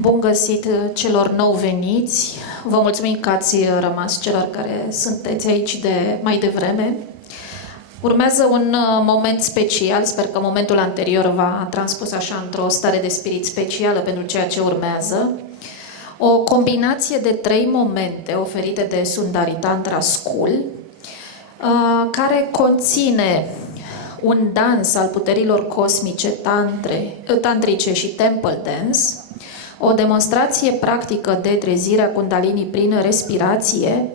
Bun găsit celor nou veniți. Vă mulțumim că ați rămas, celor care sunteți aici de mai devreme. Urmează un moment special, sper că momentul anterior v-a transpus așa într-o stare de spirit specială pentru ceea ce urmează. O combinație de 3 momente oferite de Sundari Tantra School, care conține un dans al puterilor cosmice tantrice și temple dance, o demonstrație practică de trezire a Kundalini prin respirație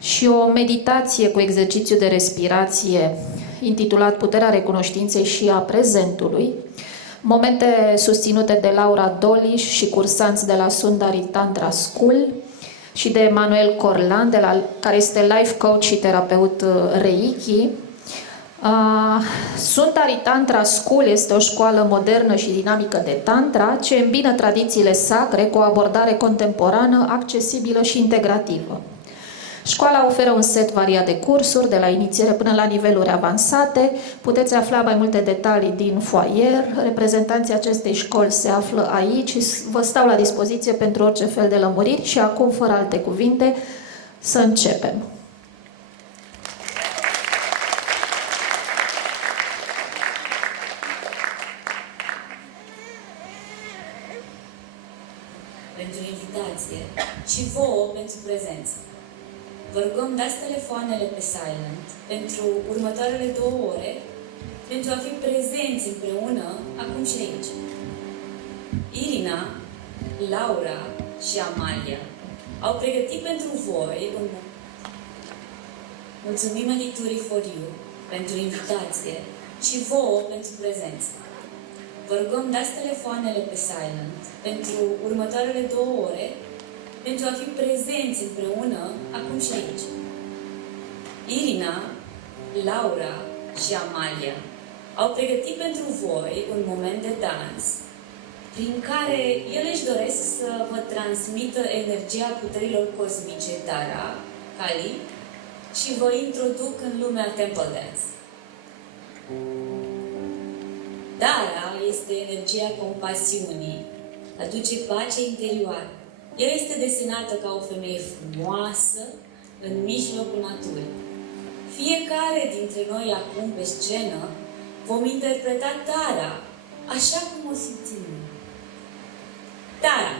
și o meditație cu exercițiu de respirație intitulat Puterea recunoștinței și a prezentului, momente susținute de Laura Doliș și cursanți de la Sundari Tantra School și de Emanuel Corlan, care este life coach și terapeut Reiki. Sundari Tantra School este o școală modernă și dinamică de Tantra ce îmbină tradițiile sacre cu o abordare contemporană, accesibilă și integrativă. Școala oferă un set variat de cursuri, de la inițiere până la niveluri avansate. Puteți afla mai multe detalii din foaier. Reprezentanții acestei școli se află aici și vă stau la dispoziție pentru orice fel de lămuriri. Și acum, fără alte cuvinte, să începem. Pentru invitație și vouă pentru prezență. Vă rugăm, dați telefoanele pe silent pentru următoarele 2 ore, pentru a fi prezenți împreună, acum și aici. Irina, Laura și Amalia au pregătit pentru voi un... Mulțumim Editurii for You pentru invitație și vouă pentru prezență. Vă rugăm, dați telefoanele pe silent pentru următoarele 2 ore, pentru a fi prezenți împreună, acum și aici. Irina, Laura și Amalia au pregătit pentru voi un moment de dans, prin care ele își doresc să vă transmită energia puterilor cosmice Tara, Kali, și vă introduc în lumea Temple Dance. Dara este energia compasiunii, aduce pace interioară. Ea este desenată ca o femeie frumoasă în mijlocul naturii. Fiecare dintre noi acum pe scenă vom interpreta Tara așa cum o simțim. Tara!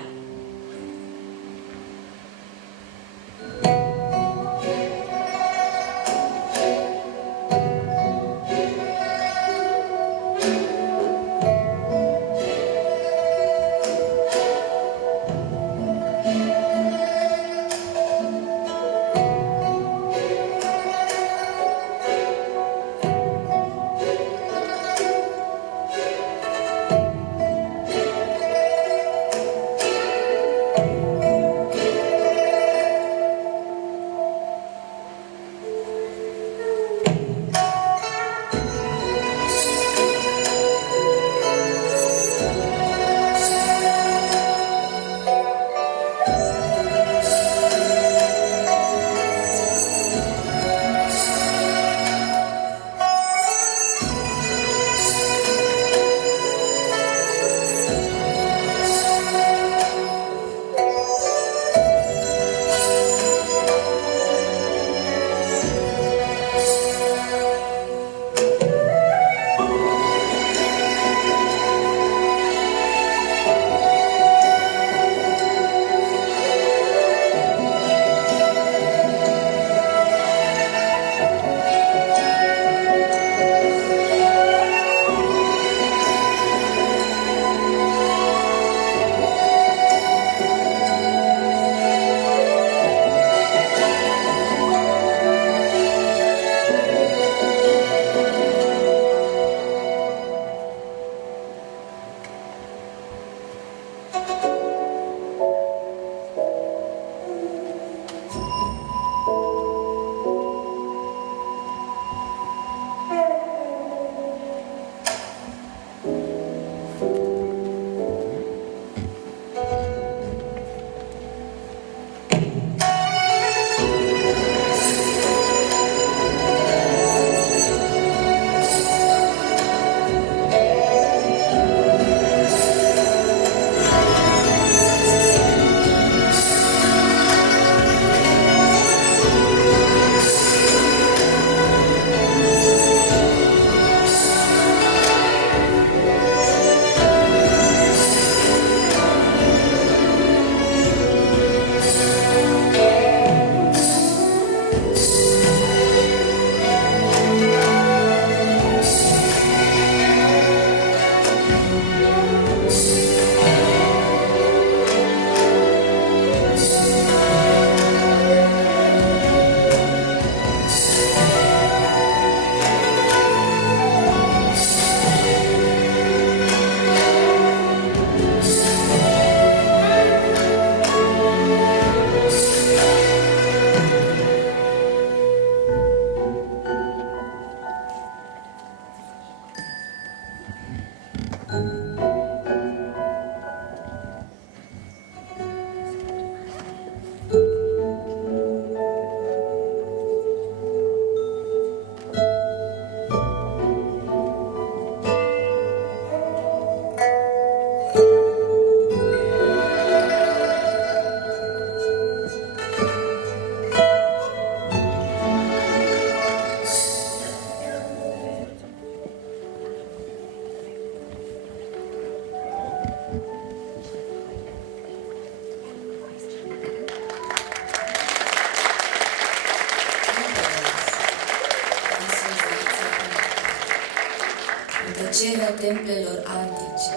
tăcerea templelor antice,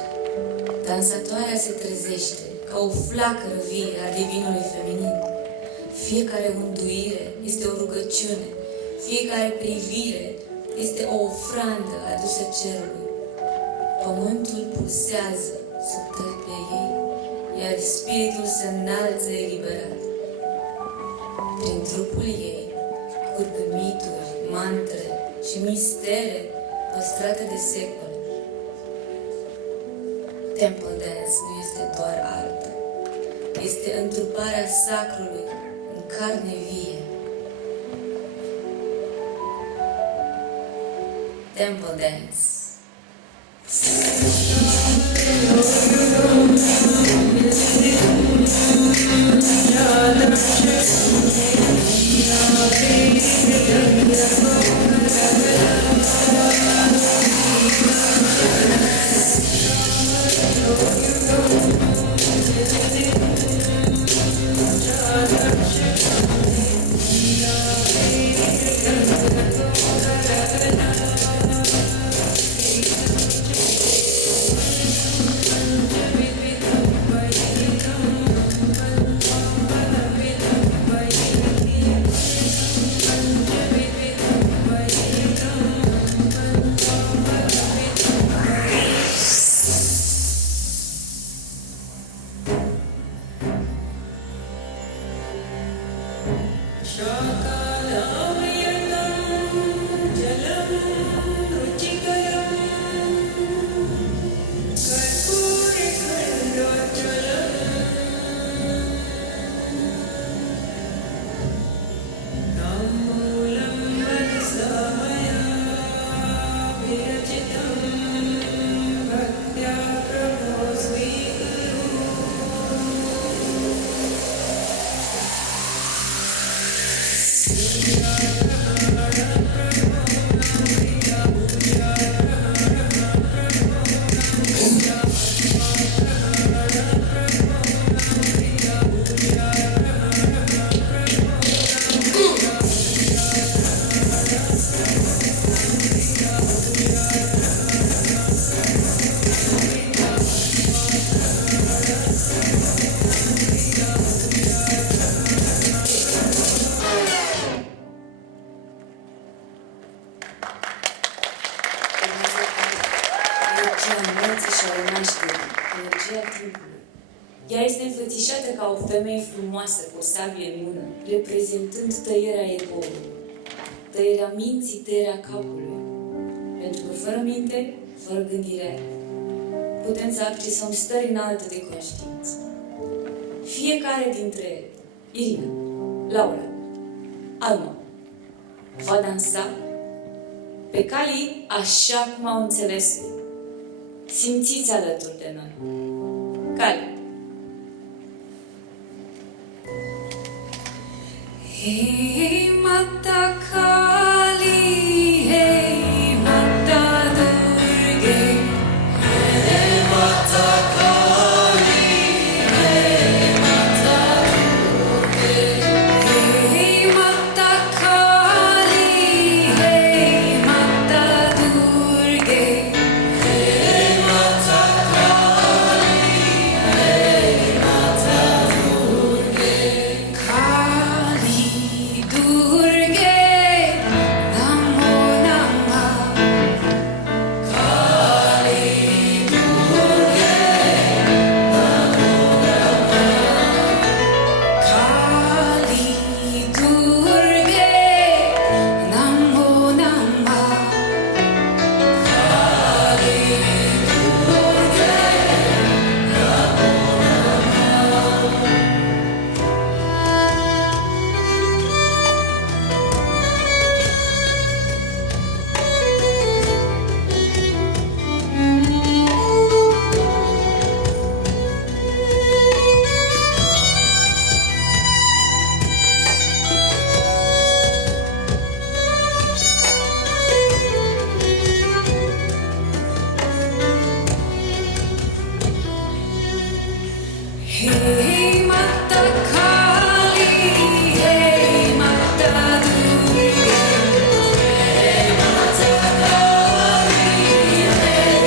dansatoarea se trezește ca o flacără vie a divinului feminin. Fiecare unduire este o rugăciune, fiecare privire este o ofrandă adusă cerului. Pământul pulsează sub tălpile ei, iar spiritul se înalță eliberat. Prin trupul ei curg mituri, mantre și mistere păstrate de secole. Temple Dance nu este doar artă, este întruparea sacrului în carne vie. Temple Dance. Energia timpului. Ea este înfățișată ca o femeie frumoasă cu o sabie în mână, reprezentând tăierea egoului, tăierea minții, tăierea capului. Pentru că fără minte, fără gândire, putem să accesăm stări înalte de conștiință. Fiecare dintre Irina, Laura, Alma va dansa pe calii așa cum au înțeles. Simțiți alături de noi. Cali. Hey, Mata Kali, hey, Mata Durge, hey, Mata Kali, hey, Mata Durge, hey, Mata Kali, hey, Mata Durge. Hey, Mata Kali, hey, Mata Durge, hey, Mata Kali, hey,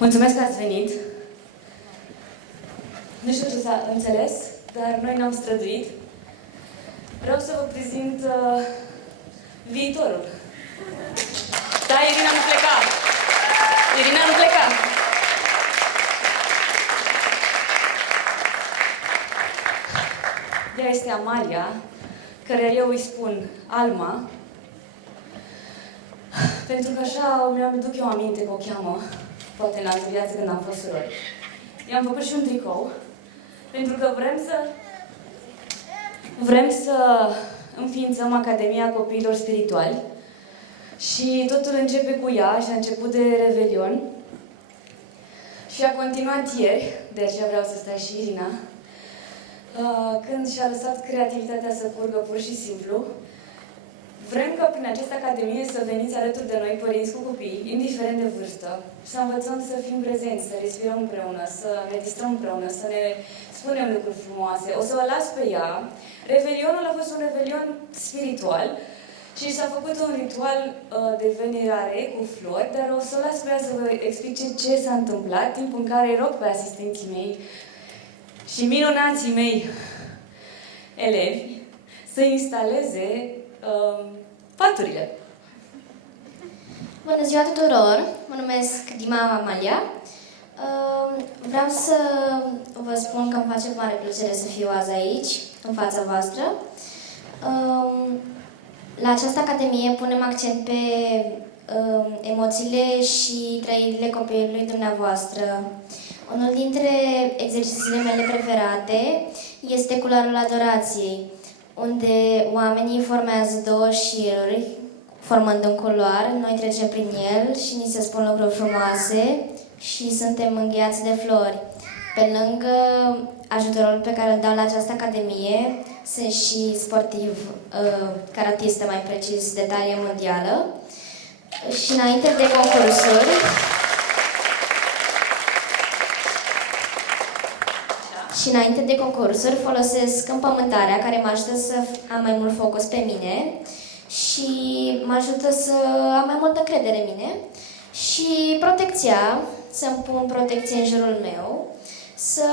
Mulțumesc că ați venit. Nu știu ce s-a înțeles, dar noi ne-am străduit. Vreau să vă prezint viitorul. Da, Irina nu pleca! Irina nu pleca! Ea este Amalia, care eu îi spun Alma, pentru că așa mi-am duc eu aminte că o cheamă, poate în altă viață când am fost surori. I-am făcut și un tricou, pentru că vrem să înființăm Academia Copiilor Spirituali și totul începe cu ea și a început de Revelion și a continuat ieri, de aceea vreau să stai și Irina, când și-a lăsat creativitatea să curgă pur și simplu. Vrem ca prin această Academie să veniți alături de noi, părinți cu copii, indiferent de vârstă, să învățăm să fim prezenți, să respirăm împreună, să ne distrăm împreună, să ne spunem lucruri frumoase. O să vă las pe ea. Revelionul a fost un revelion spiritual și s-a făcut un ritual de venerare cu flori, dar o să las pe ea să vă explice ce s-a întâmplat, timp în care rog pe asistenții mei și minunații mei elevi să instaleze paturile. Bună ziua tuturor! Mă numesc Dima Amalia. Vreau să vă spun că îmi face mare plăcere să fiu azi aici, în fața voastră. La această academie punem accent pe emoțiile și trăirile copilului dumneavoastră. Unul dintre exercițiile mele preferate este culoarul adorației, unde oamenii formează două șiruri, formând un culoar, noi trecem prin el și ni se spun lucruri frumoase și suntem înghiați de flori. Pe lângă ajutorul pe care îl dau la această academie, sunt și sportiv, karatistă mai precis, de talie mondială. Și înainte de concursuri, folosesc împământarea care mă ajută să am mai mult focus pe mine și mă ajută să am mai multă încredere în mine. Și protecția, să-mi pun protecție în jurul meu, să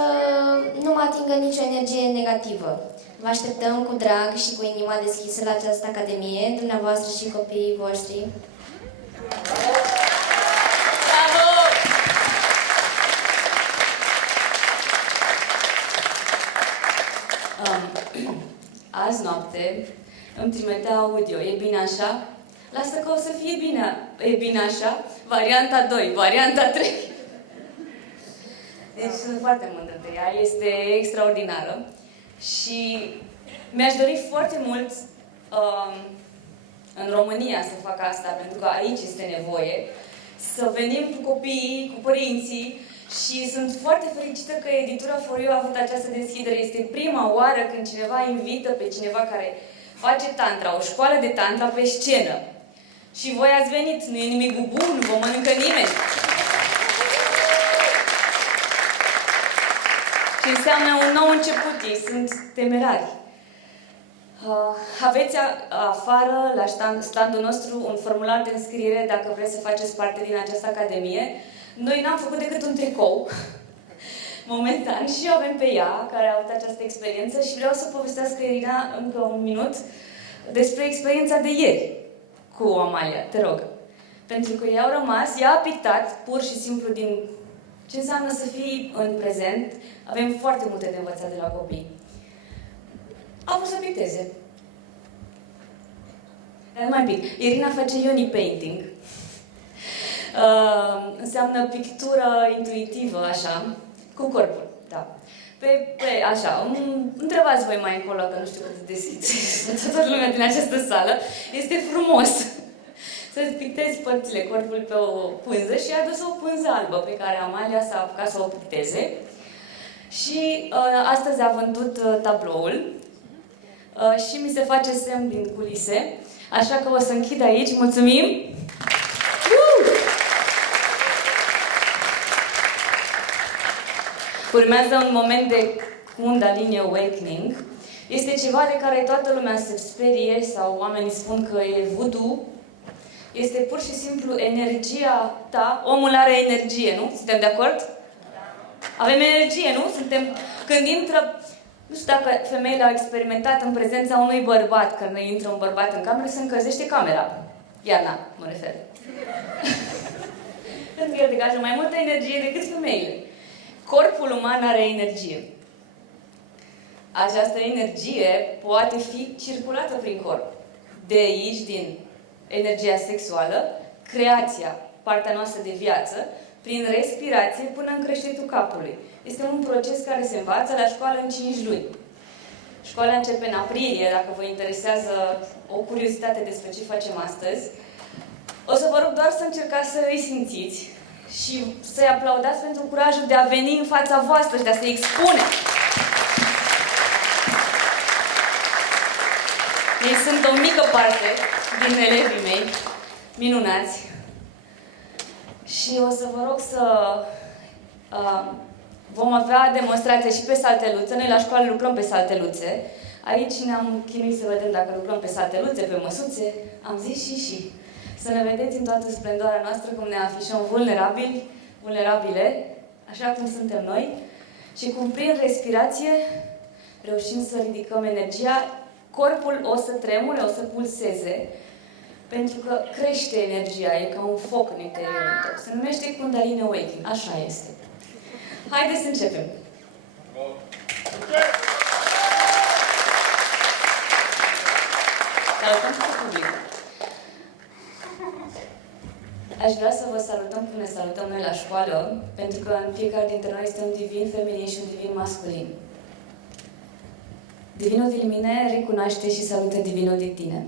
nu mă atingă nicio energie negativă. Vă așteptăm cu drag și cu inima deschisă la această academie, dumneavoastră și copiii voștri. Azi noapte îmi trimitea audio. E bine așa? Lasă că o să fie bine. E bine așa? Varianta 2, varianta 3. Deci sunt foarte mândră de ea. Este extraordinară. Și mi-aș dori foarte mult în România să fac asta, pentru că aici este nevoie. Să venim cu copiii, cu părinții. Și sunt foarte fericită că Editura For You a avut această deschidere. Este prima oară când cineva invită pe cineva care face tantra, o școală de tantra, pe scenă. Și voi ați venit, nu e nimic bun, nu vă mănâncă nimeni. Și înseamnă un nou început, ei sunt temerari. Aveți afară, la standul nostru, un formular de înscriere dacă vreți să faceți parte din această academie. Noi n-am făcut decât un tricou, momentan, și avem pe ea, care a avut această experiență și vreau să povestească Irina încă un minut despre experiența de ieri cu Amalia, te rog. Pentru că ea a rămas, ea a pictat pur și simplu din ce înseamnă să fii în prezent. Avem foarte multe de învățat de la copii. A vrut să picteze. Dar mai pic. Irina face Ioni Painting. Înseamnă pictură intuitivă, așa, cu corpul, da. Așa, întrebați voi mai încolo, că nu știu cât de deschis toată lumea din această sală. Este frumos să-ți pictezi părțile corpului pe o pânză și a adus o pânză albă pe care Amalia s-a apucat să o picteze. Și astăzi a vândut tabloul și mi se face semn din culise, așa că o să închid aici. Mulțumim! Urmează un moment de Kundalini Awakening. Este ceva de care toată lumea se sperie sau oamenii spun că e voodoo. Este pur și simplu energia ta. Omul are energie, nu? Suntem de acord? Avem energie, nu? Când intră... Nu știu dacă femeile au experimentat în prezența unui bărbat, când intră un bărbat în cameră, se încălzește camera. Iarna, mă refer. Pentru că el degajă mai multă energie decât femeile. Corpul uman are energie. Această energie poate fi circulată prin corp. De aici, din energia sexuală, creația, partea noastră de viață, prin respirație până în creștetul capului. Este un proces care se învață la școală în 5 luni. Școala începe în aprilie, dacă vă interesează o curiozitate despre ce facem astăzi. O să vă rog doar să încercați să îi simțiți și să-i aplaudați pentru curajul de a veni în fața voastră și de a se expune. Ei sunt o mică parte din elevii mei, minunați. Și o să vă rog să... vom avea demonstrație și pe salteluțe. Noi la școală lucrăm pe salteluțe. Aici ne-am chinuit să vedem dacă lucrăm pe salteluțe, pe măsuțe. Am zis și. Să ne vedeți în toată splendoarea noastră cum ne afișăm vulnerabile, așa cum suntem noi. Și cum prin respirație reușim să ridicăm energia. Corpul o să tremure, o să pulseze. Pentru că crește energia, e ca un foc în interiorul tău. Se numește Kundalini Awakening. Așa este. Haideți să începem. Salutăm și pe public. Aș vrea să vă salutăm cum ne salutăm noi la școală, pentru că în fiecare dintre noi este un divin feminin și un divin masculin. Divinul din mine recunoaște și salută divinul din tine.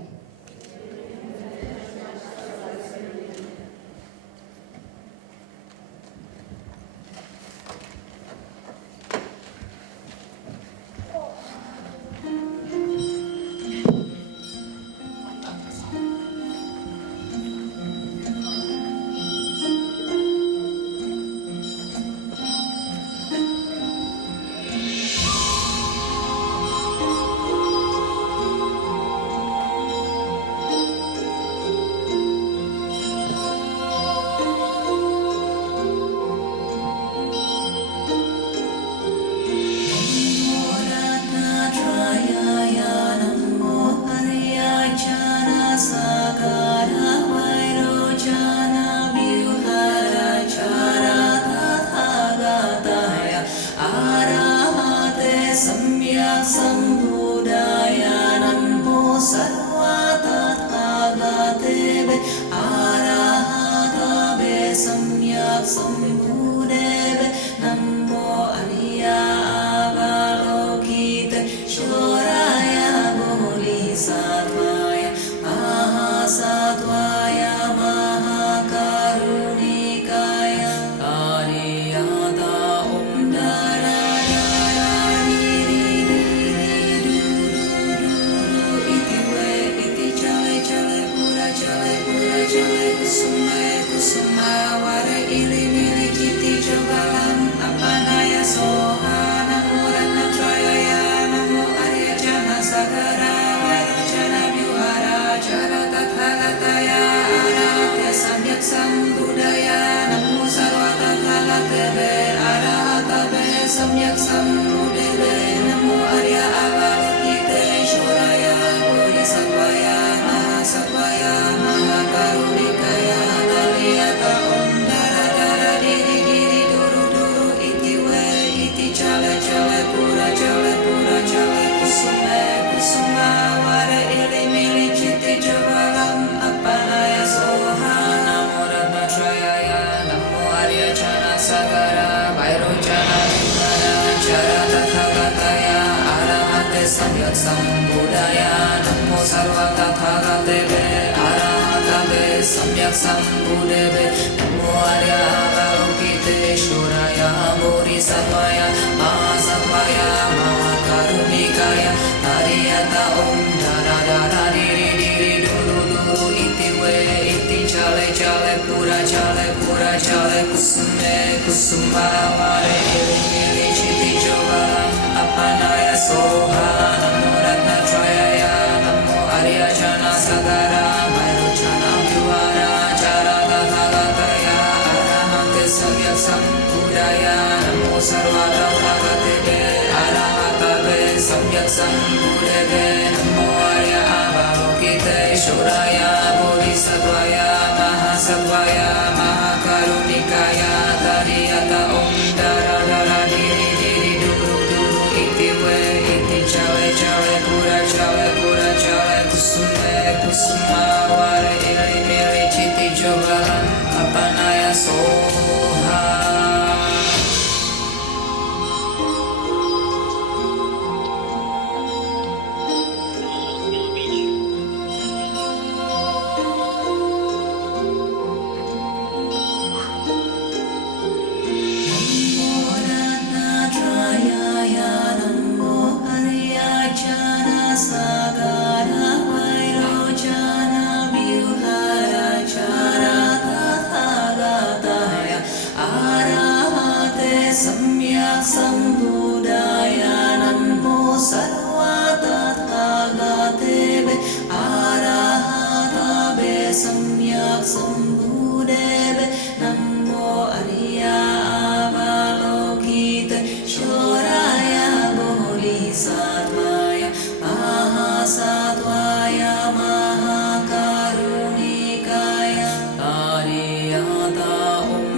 Sambuddhave Namo Arya Avalokiteshvaraya Bodhisattvaya Mahasattvaja Mahakarunikaya Nariyata Om Dara Dara Diri Diri Duru Duru Iti We Iti Chale Chale Pura Chale Kusume Kusuma Vare Ili Ili Chiti Jovalam Apanaya Soha Namo Ratnatrayaya Namo Arya Jana Sagara Vairocana Vyuvara Sambhudeve Namo Arya Avalokiteshvaraya Bodhisattvaya Mahasatvaya Mahakarunikaya Tariyata Om Daradara Diri Diri Duru Duru Iti We Iti Chale Chale Pura Chale Pura Chale Kusume Kusuma Vare Ili Mili Chiti Jogalam Apanaya Soha. Sambudaya Namo Sarvatathagatewe Arahatabe Samyak Sambudeve Namo Arya Avalokiteshvaraya Bodhisattvaya Mahasatvaya Mahakarunikaya Tariyata Om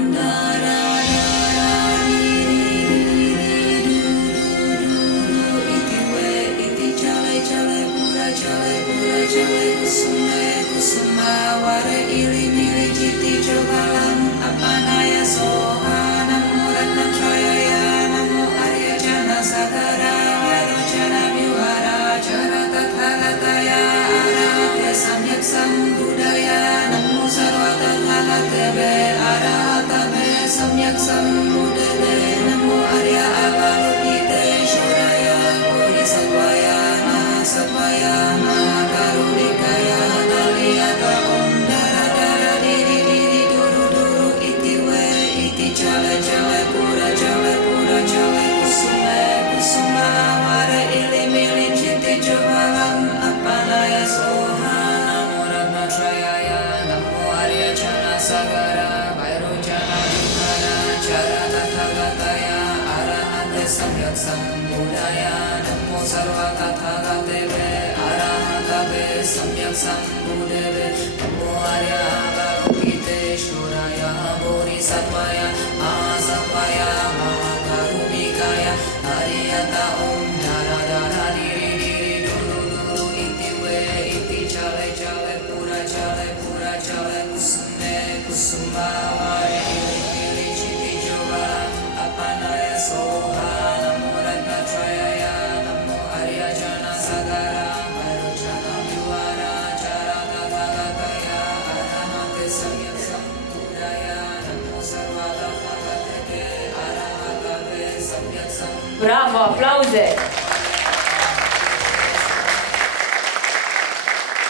Chale Kusume Kusuma Vare Ili Mili Chiti Jogalam Apanaya Soha Namo Ratnatrayaya Namo Arya Jana Sagara Vairocana Vyuhara Chara Tathagataya Arahate Samyak Sambudaya Namo Sarvatathagatewe Arahatabe Samyak Sambudeve Namo Arya Avalokiteshvaraya Bodhisattvaya Mahasatvaya Mahakarunikaya Tariyata Om Daradara Diri Diri Duru Duru Iti We Iti Chale Chale Pura Chale Pura Chale Kusume Kusuma Vare Ili Mili Chiti Jogalam Apanaya Soha Namo Ratnatrayaya Namo Arya Jana Sagara Vairocana Vyuhara Chara Tathagataya Arahate Samyak Sambudaya Namo Sarvatathagatewe Arahatabe Samyak Sambudeve Namo Arya Avalokiteshvaraya Bodhisattvaya Mahasatvaya Mahakarunikaya Tariyata Om Daradara Diri Diri Duru Duru Iti We Iti Chale Chale Pura Chale Pura Chale Kusume Kusuma Vare Ili Mili Chiti Jogalam Apanaya Soha Namo Ratnatrayaya Namo Arya Jana Sagara Vairocana Vyuhara Chara Tathagataya Arahate Samyak Sambudaya Namo Sarvatathagatewe Arahatabe Samyak Sambudaya. Bravo, aplauze!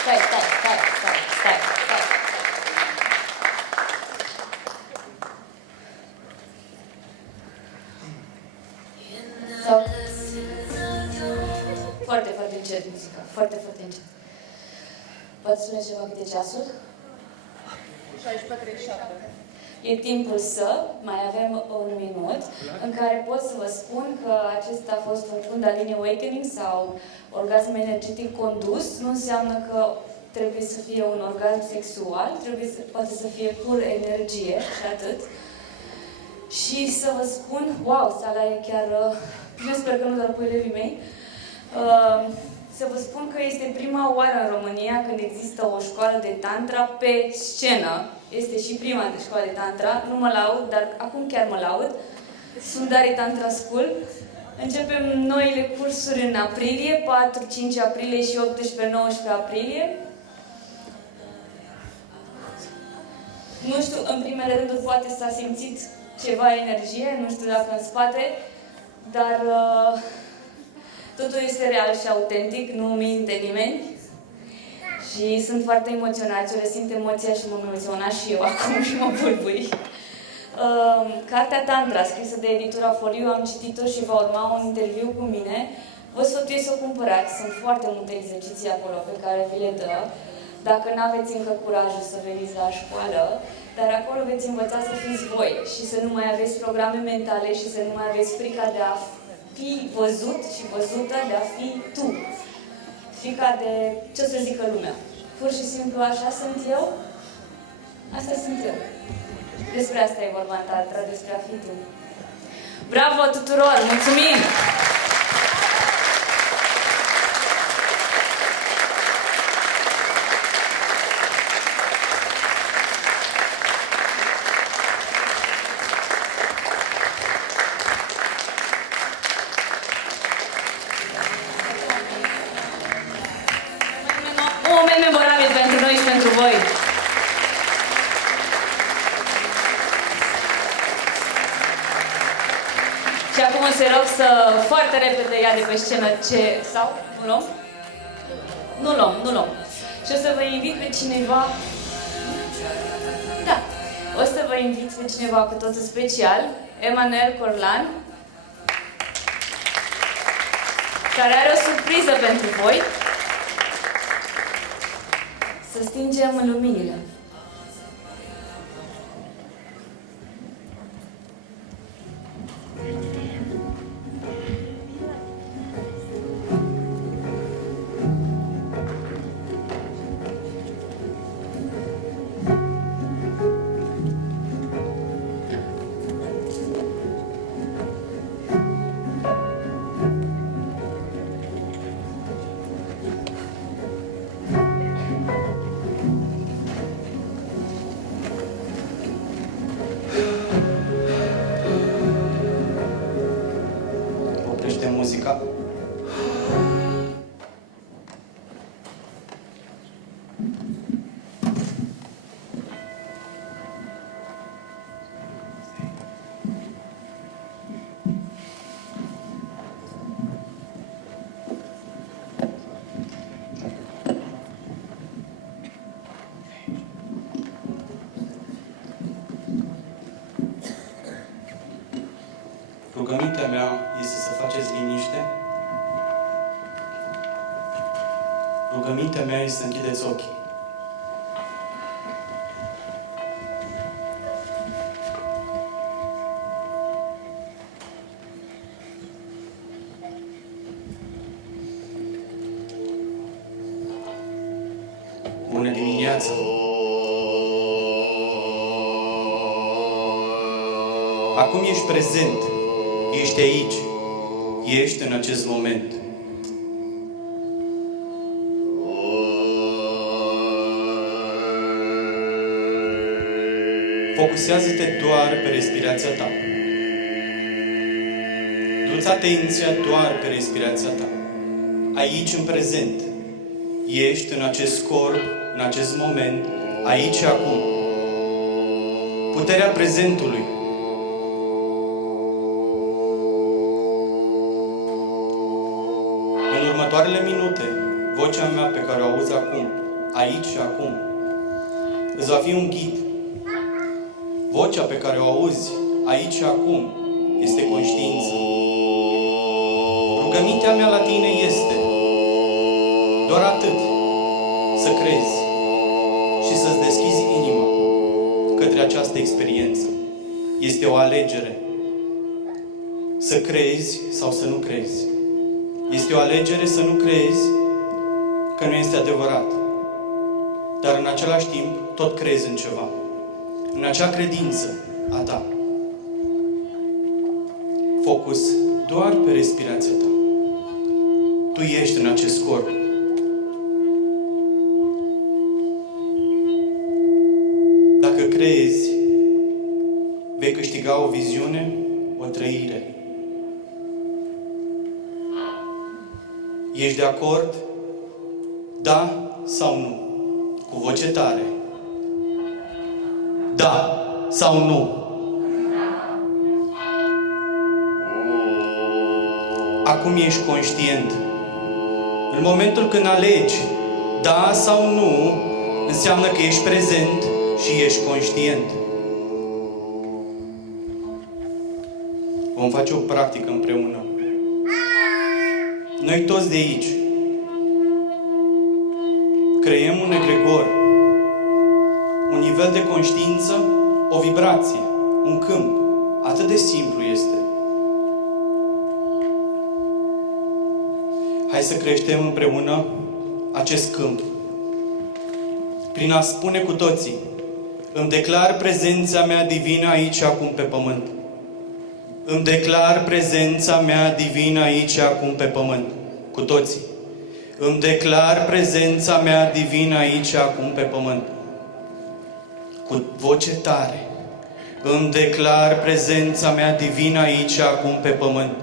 Stai. Sau... Foarte, foarte încet muzica, foarte, foarte încet. Poți spune ceva câte ceasul? 16:37. E timpul să mai avem un minut în care pot să vă spun că acesta a fost un Kundalini Awakening sau orgasm energetic condus. Nu înseamnă că trebuie să fie un orgasm sexual, poate să fie pur energie și atât. Și să vă spun, wow, sala e chiar, eu sper că nu doar cu elevii mei, să vă spun că este prima oară în România când există o școală de tantra pe scenă. Este și prima de școală de tantra, nu mă laud, dar acum chiar mă laud. Sundari Tantra School. Începem noile cursuri în aprilie, 4-5 aprilie și 18-19 aprilie. Nu știu, în primele rânduri poate s-a simțit ceva energie, nu știu dacă în spate, dar totul este real și autentic, nu minte nimeni. Și sunt foarte emoționați, eu resimt emoția și m-am emoționat și eu acum și mă bulbui. Cartea Tantra, scrisă de editura For You, am citit-o și va urma un interviu cu mine. Vă sfătuiesc să o cumpărați, sunt foarte multe exerciții acolo pe care vi le dă. Dacă nu aveți încă curajul să veniți la școală, dar acolo veți învăța să fiți voi și să nu mai aveți programe mentale și să nu mai aveți frica de a fi văzut și văzută, de a fi tu. Frica de ce o să zică lumea. Pur și simplu așa sunt eu, asta sunt eu. Despre asta e vorba în teatru, despre a fi tu. Bravo tuturor! Mulțumim! Un moment memorabil pentru noi și pentru voi. Și acum o să rog să foarte repede ia de pe scenă ce... Sau? Nu luăm? Nu luăm. Și o să vă invit pe cineva... Da. O să vă invit pe cineva cu totul special, Emanuel Corlan, care are o surpriză pentru voi. Să stingem luminile. Oprește muzica. Rugămintea mea este să faceți liniște. Rugămintea mea este să închideți ochii. Bună dimineața! Acum ești prezent. Ești aici. Ești în acest moment. Focusează-te doar pe respirația ta. Du-ți atenția doar pe respirația ta. Aici, în prezent. Ești în acest corp, în acest moment, aici și acum. Puterea prezentului. În următoarele minute, vocea mea pe care o auzi acum, aici și acum, îți va fi un ghid. Vocea pe care o auzi aici și acum este conștiință. Rugămintea mea la tine este doar atât, să crezi și să-ți deschizi inima către această experiență. Este o alegere. Să crezi sau să nu crezi. Este o alegere să nu crezi că nu este adevărat. Dar în același timp, tot crezi în ceva. În acea credință a ta. Focus doar pe respirația ta. Tu ești în acest corp. Dacă crezi, vei câștiga o viziune, o trăire. Ești de acord? Da sau nu? Cu voce tare. Da sau nu? Acum ești conștient. În momentul când alegi da sau nu, înseamnă că ești prezent și ești conștient. Vom face o practică împreună. Noi toți de aici creăm un egregor, un nivel de conștiință, o vibrație, un câmp. Atât de simplu este. Hai să creștem împreună acest câmp. Prin a spune cu toții: îmi declar prezența mea divină aici acum pe pământ. Îmi declar prezența mea divină aici acum pe pământ. Cu toții. Îmi declar prezența mea divină aici acum pe pământ. Cu voce tare. Îmi declar prezența mea divină aici acum pe pământ.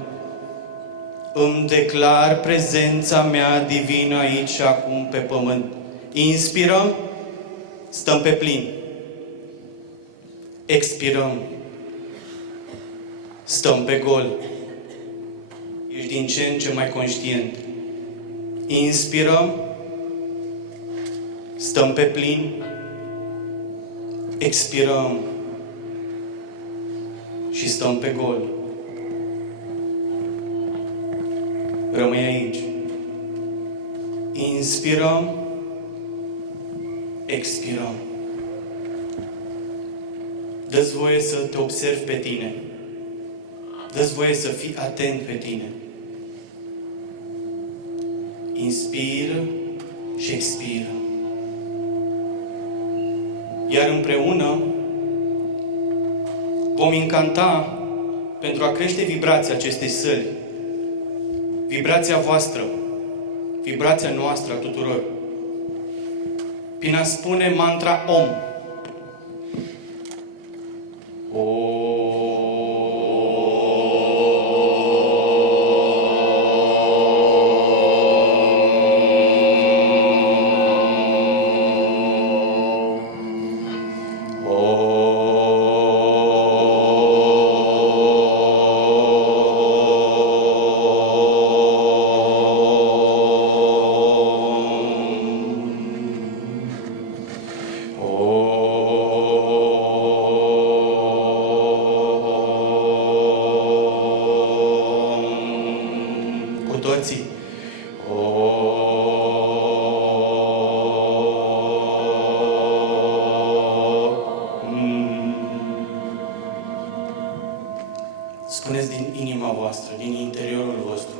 Îmi declar prezența mea divină aici acum pe pământ. Inspirăm, stăm pe plin. Expirăm, stăm pe gol. Ești din ce în ce mai conștient. Inspirăm, stăm pe plin. Expirăm și stăm pe gol. Rămâi aici. Inspirăm, expirăm. Dă-ți voie să te observi pe tine. Dă-ți voie să fii atent pe tine. Inspiră și expiră. Iar împreună vom incanta pentru a crește vibrația acestei săli. Vibrația voastră, vibrația noastră a tuturor. Prin a spune mantra OM. Toții. Spuneți din inima voastră, din interiorul vostru.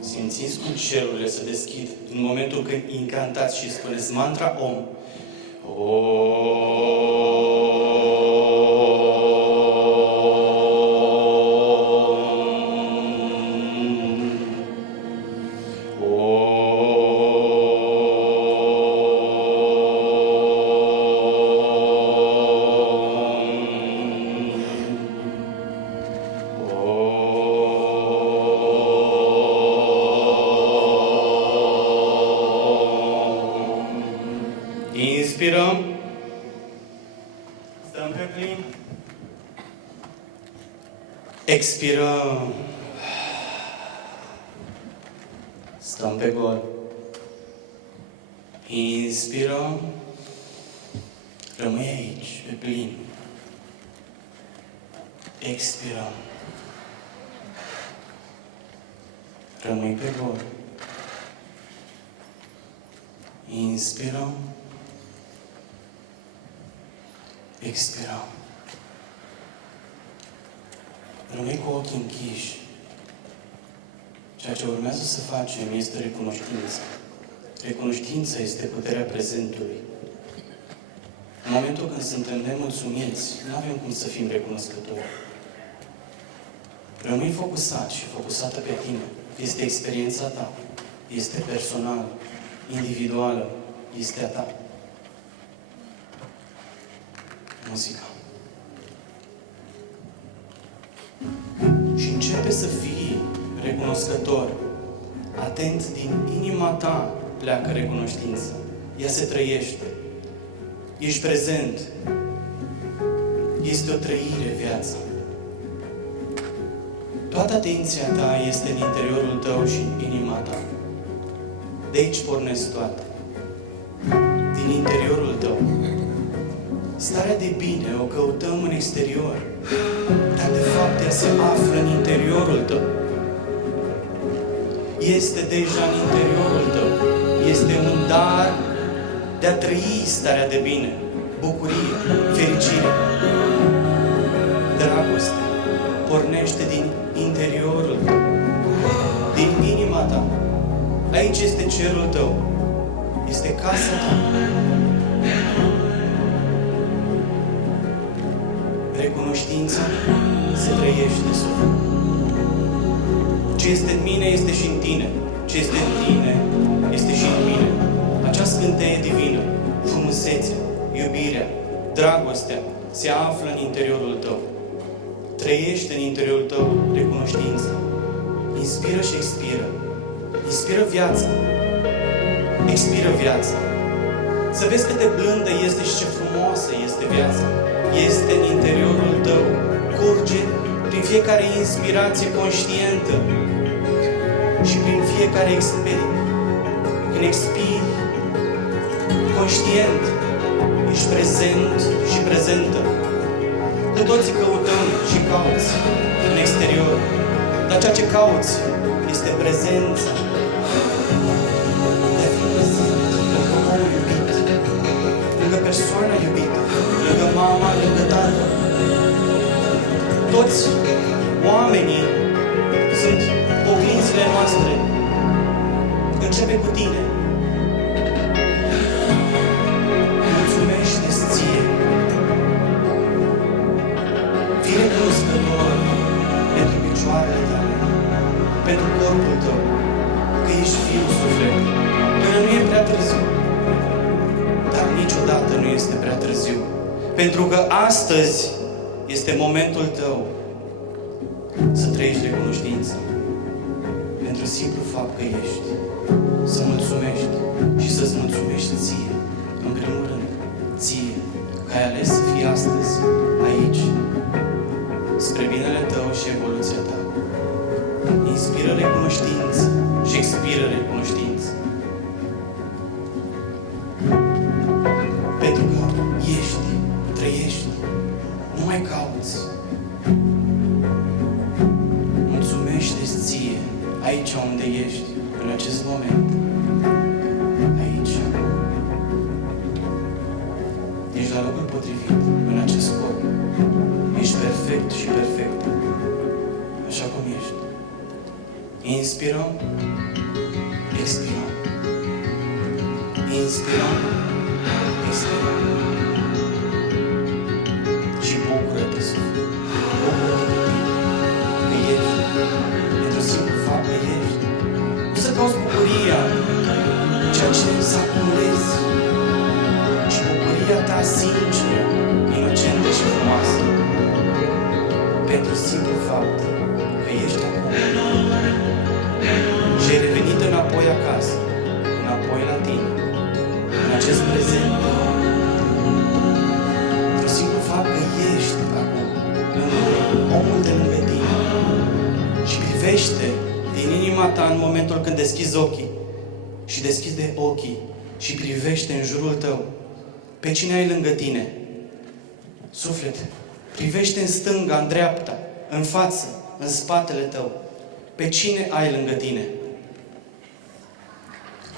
Simțiți cum cerurile se deschid în momentul când incantați și spuneți mantra OM. Inspirăm. Stăm pe plin. Expirăm. Stăm pe gol. Inspirăm. Rămâi aici, pe plin. Expirăm. Rămâi pe gol. Inspirăm. Expirăm. Rămâi cu ochii închiși. Ceea ce urmează să facem este recunoștință. Recunoștința este puterea prezentului. În momentul când suntem nemulțumiți, nu avem cum să fim recunoscători. Rămâi focusat și focusată pe tine. Este experiența ta. Este personală, individuală, este a ta. Muzica. Și începe să fii recunoscător. Atent, din inima ta pleacă recunoștința. Ea se trăiește. Ești prezent. Este o trăire viața. Toată atenția ta este în interiorul tău și în inima ta. De aici pornesc toate. Din interiorul tău. Starea de bine o căutăm în exterior, dar de fapt ea se află în interiorul tău. Este deja în interiorul tău. Este un dar de a trăi starea de bine, bucurie, fericire. Dragoste pornește din interiorul tău, din inima ta. Aici este cerul tău, este casa ta. Recunoștința se trăiește suflet. Ce este în mine este și în tine. Ce este în tine este și în mine. Acea scânteie divină, frumusețea, iubirea, dragostea se află în interiorul tău. Trăiește în interiorul tău recunoștința. Inspiră și expiră. Inspiră viața. Expiră viața. Să vezi cât de blândă este și ce frumoasă este viața. Este în interiorul tău. Curge prin fiecare inspirație conștientă și prin fiecare când expiri conștient, ești prezent și prezentă. Cu toții căutăm și cauți în exterior, dar ceea ce cauți este prezența. De a fi prezent lângă omul iubit, lângă persoana iubită, lângă mama, lângă tatăl. Toți oamenii sunt oglinzile noastre. Începe cu tine. Mulțumește-ți ție. Fii recunoscător pentru picioarele tale, pentru corpul tău, că ești fiul suflet. Până nu e prea târziu. Dar niciodată nu este prea târziu. Pentru că astăzi este momentul tău să trăiești recunoștință. Pentru simplu fapt că ești. Să mulțumești și să-ți mulțumești ție. În primul rând, ție, că ai ales să fii astăzi aici, spre binele tău și evoluția ta. Inspiră recunoștință și expiră recunoștință. Pentru că ești, trăiești, nu mai cauți. Mulțumește-ți ție aici unde ești, în acest moment. Aici. Ești la locul potrivit, în acest corp. Ești perfect și perfect, așa cum ești. Inspirăm, expirăm. Inspirăm, expirăm. Și bucură-te, suflet. Bucură-te de tine, că ești. Pentru simplu fapt că ești. Nu să cauți bucuria în ceea ce să acumulezi, ci bucuria ta sinceră, inocentă și frumoasă. Pentru simplu fapt că ești acum. Și ai revenit înapoi acasă, înapoi la tine, în acest prezent. Pentru simplu fapt că ești acum, lângă omul de lângă tine. Și privește din inima ta în momentul când deschizi ochii și deschide ochii și privește în jurul tău pe cine ai lângă tine. Suflet, privește în stânga, în dreapta, în față, în spatele tău. Pe cine ai lângă tine?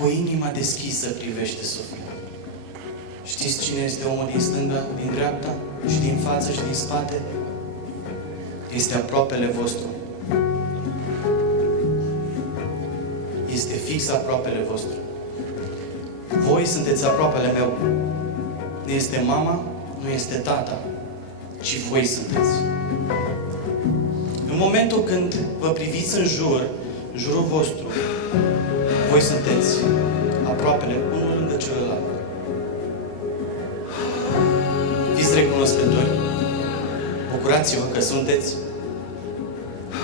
Cu inima deschisă privește, suflet. Știți cine este omul din stânga, din dreapta și din față și din spate? Este aproapele vostru. Este fix aproapele vostru. Voi sunteți aproapele meu. Nu este mama, nu este tata, ci voi sunteți. În momentul când vă priviți în jurul vostru, voi sunteți aproapele unul lângă celălalt. Fiți recunoscători. Bucurați-vă că sunteți.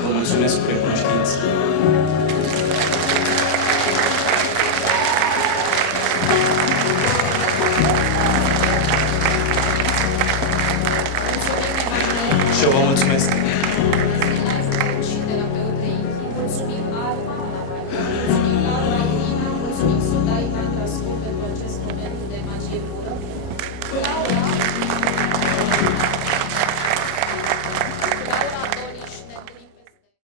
Vă mulțumesc cu recunoștință. Și eu vă mulțumesc.